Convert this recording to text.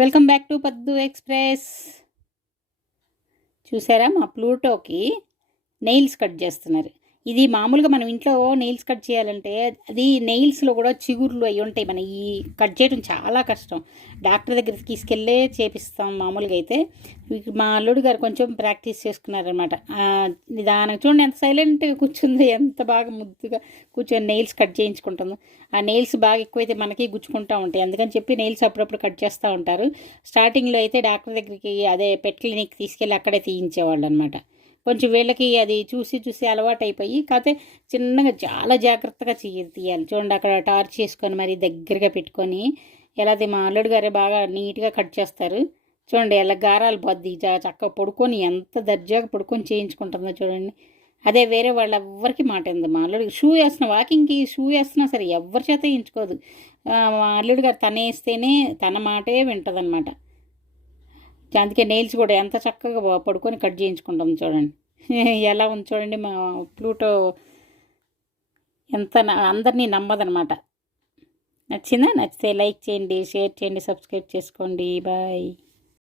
Welcome back to పద్దు express. చూసారా మా ప్లూటోకి నెయిల్స్ కట్ చేస్తున్నారు. ఇది మామూలుగా మనం ఇంట్లో నెయిల్స్ కట్ చేయాలంటే అది నెయిల్స్లో కూడా చిగుర్లు అవి ఉంటాయి. మన ఈ కట్ చేయడం చాలా కష్టం. డాక్టర్ దగ్గరికి తీసుకెళ్ళే చేపిస్తాం మామూలుగా అయితే. మా అల్లుడు గారు కొంచెం ప్రాక్టీస్ చేసుకున్నారనమాట. నిదానంగా చూడండి ఎంత సైలెంట్గా కూర్చుంది, ఎంత బాగా ముద్దుగా కూర్చొని నెయిల్స్ కట్ చేయించుకుంటుందో. ఆ నెయిల్స్ బాగా ఎక్కువైతే మనకి గుచ్చుకుంటూ ఉంటాయి, అందుకని చెప్పి నెయిల్స్ అప్పుడప్పుడు కట్ చేస్తూ ఉంటారు. స్టార్టింగ్లో అయితే డాక్టర్ దగ్గరికి అదే పెట్ క్లినిక్ తీసుకెళ్ళి అక్కడే తీయించేవాళ్ళు అనమాట. కొంచెం వీళ్ళకి అది చూసి చూసి అలవాటు అయిపోయి, కాకపోతే చిన్నగా చాలా జాగ్రత్తగా తీయాలి. చూడండి అక్కడ టార్చ్ చేసుకొని మరి దగ్గరగా పెట్టుకొని ఎలా మా అల్లుడు గారే బాగా నీట్గా కట్ చేస్తారు. చూడండి ఎలా గారాలు బద్ది చక్కగా పడుకొని ఎంత దర్జాగా పడుకొని చేయించుకుంటుందో చూడండి. అదే వేరే వాళ్ళు ఎవ్వరికి మాట ఉంది. మా అల్లుడికి షూ వేస్తున్నా, వాకింగ్కి షూ వేస్తున్నా సరే ఎవరి చేత వేయించుకోదు. మా అల్లుడు గారు తనేస్తేనే తన మాటే వింటుంది అనమాట. అందుకే నెయిల్స్ కూడా ఎంత చక్కగా పడుకొని కట్ చేయించుకుంటాం చూడండి. ఎలా ఉంది చూడండి మా ప్లూటో, ఎంత అందరినీ నమ్మదనమాట. నచ్చిందా? నచ్చితే లైక్ చేయండి, షేర్ చేయండి, సబ్స్క్రైబ్ చేసుకోండి. బాయ్.